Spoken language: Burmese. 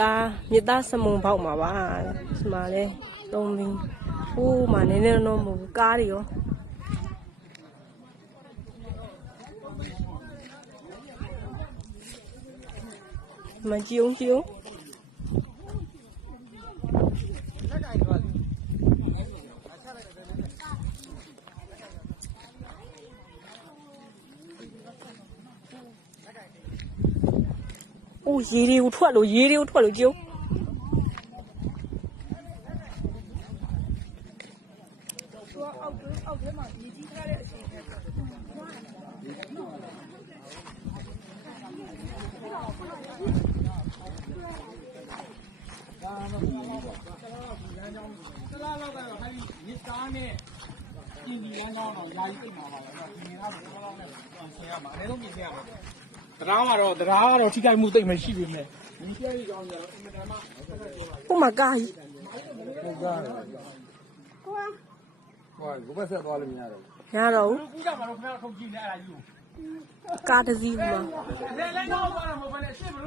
သားစမုံပေါက်မှာပါဒီမှာလဲသုံးပြီးဟိုးမှာနည်းနည်းတော့မဟုတ်ဘူးကားတွေရောမကြည့်အောင်အိုးရေတွေကိုထွက်လို့ကြည့်အောက်ထဲမှာရေကြီးထားတဲ့အချိန်နဲ့တရားထိခိုက်မှုတိတ်မရှိပြီမဲ့ဒီပြည့်ရအောင်ရတော့အင်မတန်မှ ဟိုမှာကားကြီး ဟုတ်ကဲ့ဟိုကဘယ်ဆက်သွားလို့မရတော့ ရတော့ ကူးကြမှာတော့ခင်ဗျားတို့ထုတ်ကြည့်နေအဲ့ဒါကြီးကို ကားတစ်စီးမှာ လဲတော့သွားတာမဟုတ်ဘဲနဲ့ရှင်းမလို့